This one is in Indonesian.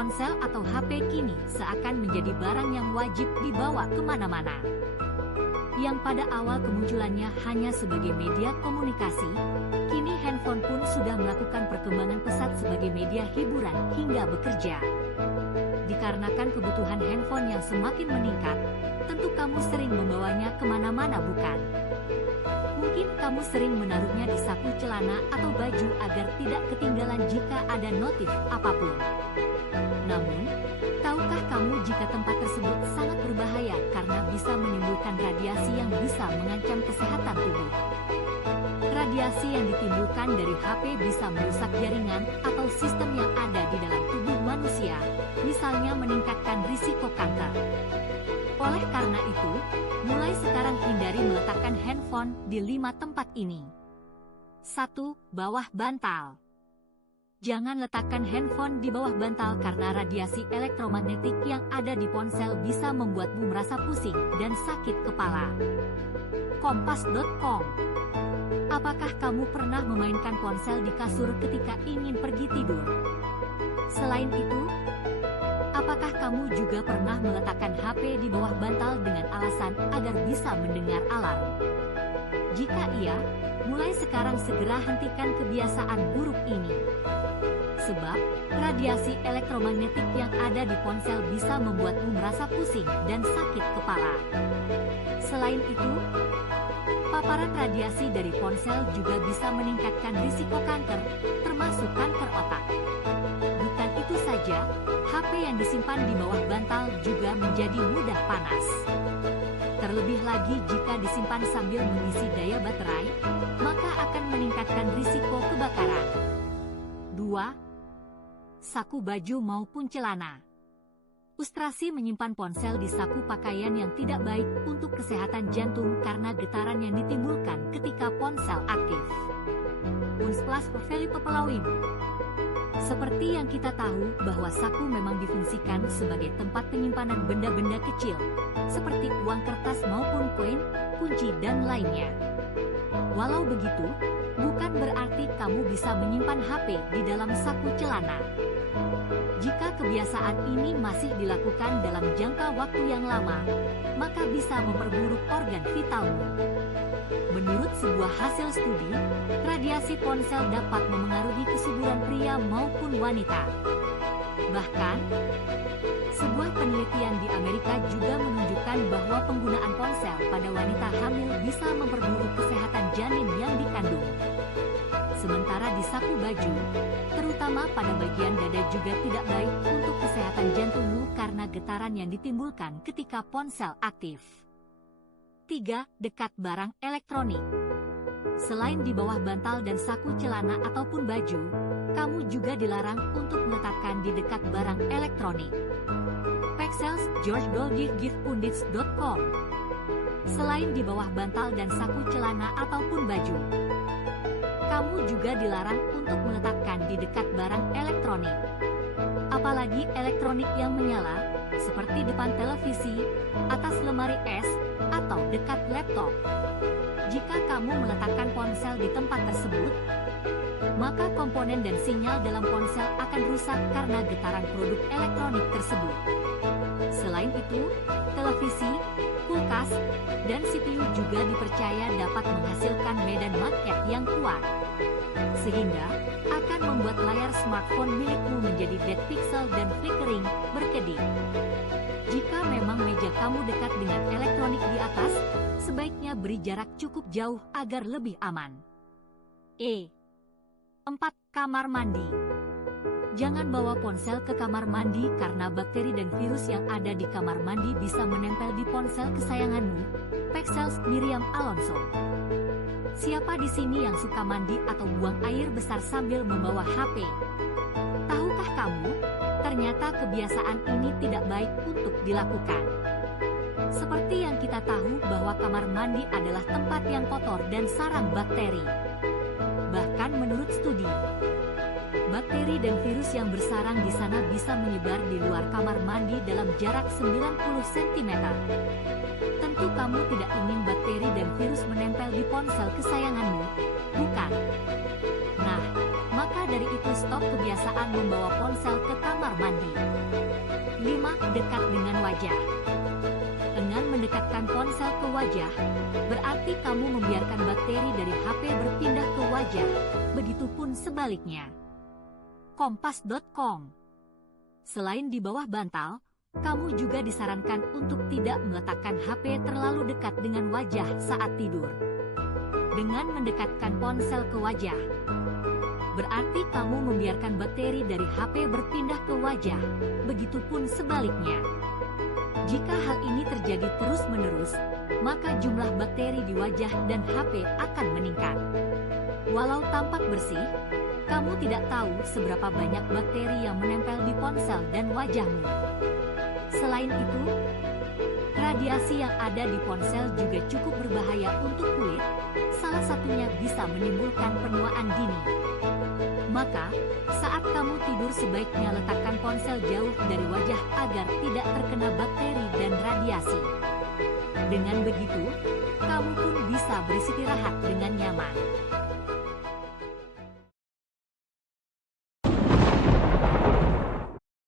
Ponsel atau HP kini seakan menjadi barang yang wajib dibawa kemana-mana. Yang pada awal kemunculannya hanya sebagai media komunikasi, kini handphone pun sudah melakukan perkembangan pesat sebagai media hiburan hingga bekerja. Dikarenakan kebutuhan handphone yang semakin meningkat, tentu kamu sering membawanya kemana-mana, bukan? Mungkin kamu sering menaruhnya di saku celana atau baju agar tidak ketinggalan jika ada notif apapun. Namun, tahukah kamu jika tempat tersebut sangat berbahaya karena bisa menimbulkan radiasi yang bisa mengancam kesehatan tubuh? Radiasi yang ditimbulkan dari HP bisa merusak jaringan atau sistem yang ada di dalam tubuh manusia, misalnya meningkatkan risiko kanker. Oleh karena itu, mulai sekarang hindari meletakkan handphone di 5 tempat ini. 1. Bawah bantal. Jangan letakkan handphone di bawah bantal karena radiasi elektromagnetik yang ada di ponsel bisa membuatmu merasa pusing dan sakit kepala. Kompas.com. Apakah kamu pernah memainkan ponsel di kasur ketika ingin pergi tidur? Selain itu, apakah kamu juga pernah meletakkan HP di bawah bantal dengan alasan agar bisa mendengar alarm? Jika iya, mulai sekarang segera hentikan kebiasaan buruk ini. Sebab, radiasi elektromagnetik yang ada di ponsel bisa membuatmu merasa pusing dan sakit kepala. Selain itu, paparan radiasi dari ponsel juga bisa meningkatkan risiko kanker, termasuk kanker otak. Bukan itu saja, HP yang disimpan di bawah bantal juga menjadi mudah panas. Terlebih lagi jika disimpan sambil mengisi daya baterai, maka akan meningkatkan risiko kebakaran. 2. Saku baju maupun celana. Frustrasi menyimpan ponsel di saku pakaian yang tidak baik untuk kesehatan jantung karena getaran yang ditimbulkan ketika ponsel aktif. Unsplash Felipe Pelawim. Seperti yang kita tahu bahwa saku memang difungsikan sebagai tempat penyimpanan benda-benda kecil, seperti uang kertas maupun koin, kunci dan lainnya. Walau begitu, bukan berarti kamu bisa menyimpan HP di dalam saku celana. Jika kebiasaan ini masih dilakukan dalam jangka waktu yang lama, maka bisa memperburuk organ vitalmu. Menurut sebuah hasil studi, radiasi ponsel dapat memengaruhi kesuburan pria maupun wanita. Bahkan, sebuah penelitian di Amerika juga menunjukkan bahwa penggunaan ponsel pada wanita hamil bisa memperburuk kesehatan janin yang dikandung. Sementara di saku baju, terutama pada bagian dada juga tidak baik untuk kesehatan jantungmu karena getaran yang ditimbulkan ketika ponsel aktif. 3. Dekat barang elektronik. Selain di bawah bantal dan saku celana ataupun baju, kamu juga dilarang untuk meletakkan di dekat barang elektronik. Pexels, George Goldie, giftpundits.com. Selain di bawah bantal dan saku celana ataupun baju, kamu juga dilarang untuk meletakkan di dekat barang elektronik. Apalagi elektronik yang menyala, seperti depan televisi, atas lemari es, atau dekat laptop. Jika kamu meletakkan ponsel di tempat tersebut, maka komponen dan sinyal dalam ponsel akan rusak karena getaran produk elektronik tersebut. Selain itu, televisi, kulkas, dan CPU juga dipercaya dapat menghasilkan medan magnet yang kuat, sehingga akan membuat layar smartphone milikmu menjadi dead pixel dan flickering, berkedip. Jika memang meja kamu dekat dengan elektronik di atas, sebaiknya beri jarak cukup jauh agar lebih aman. 4. Kamar mandi. Jangan bawa ponsel ke kamar mandi karena bakteri dan virus yang ada di kamar mandi bisa menempel di ponsel kesayanganmu. Pexels, Miriam Alonso. Siapa di sini yang suka mandi atau buang air besar sambil membawa HP? Tahukah kamu, ternyata kebiasaan ini tidak baik untuk dilakukan. Seperti yang kita tahu bahwa kamar mandi adalah tempat yang kotor dan sarang bakteri. Bahkan menurut studi, bakteri dan virus yang bersarang di sana bisa menyebar di luar kamar mandi dalam jarak 90 cm. Tentu kamu tidak ingin bakteri dan virus menempel di ponsel kesayanganmu, bukan? Nah, maka dari itu Stop kebiasaan membawa ponsel ke kamar mandi. 5. Dekat dengan wajah. Dengan mendekatkan ponsel ke wajah, berarti kamu membiarkan bakteri dari HP berpindah ke wajah, begitupun sebaliknya. Kompas.com. Selain di bawah bantal, kamu juga disarankan untuk tidak meletakkan HP terlalu dekat dengan wajah saat tidur. Dengan mendekatkan ponsel ke wajah, berarti kamu membiarkan bakteri dari HP berpindah ke wajah, begitupun sebaliknya. Jika hal ini terjadi terus-menerus, maka jumlah bakteri di wajah dan HP akan meningkat. Walau tampak bersih, kamu tidak tahu seberapa banyak bakteri yang menempel di ponsel dan wajahmu. Selain itu, radiasi yang ada di ponsel juga cukup berbahaya untuk kulit, salah satunya bisa menimbulkan penuaan dini. Maka, saat kamu tidur sebaiknya letakkan ponsel jauh dari wajah agar tidak terkena bakteri dan radiasi. Dengan begitu, kamu pun bisa beristirahat dengan nyaman.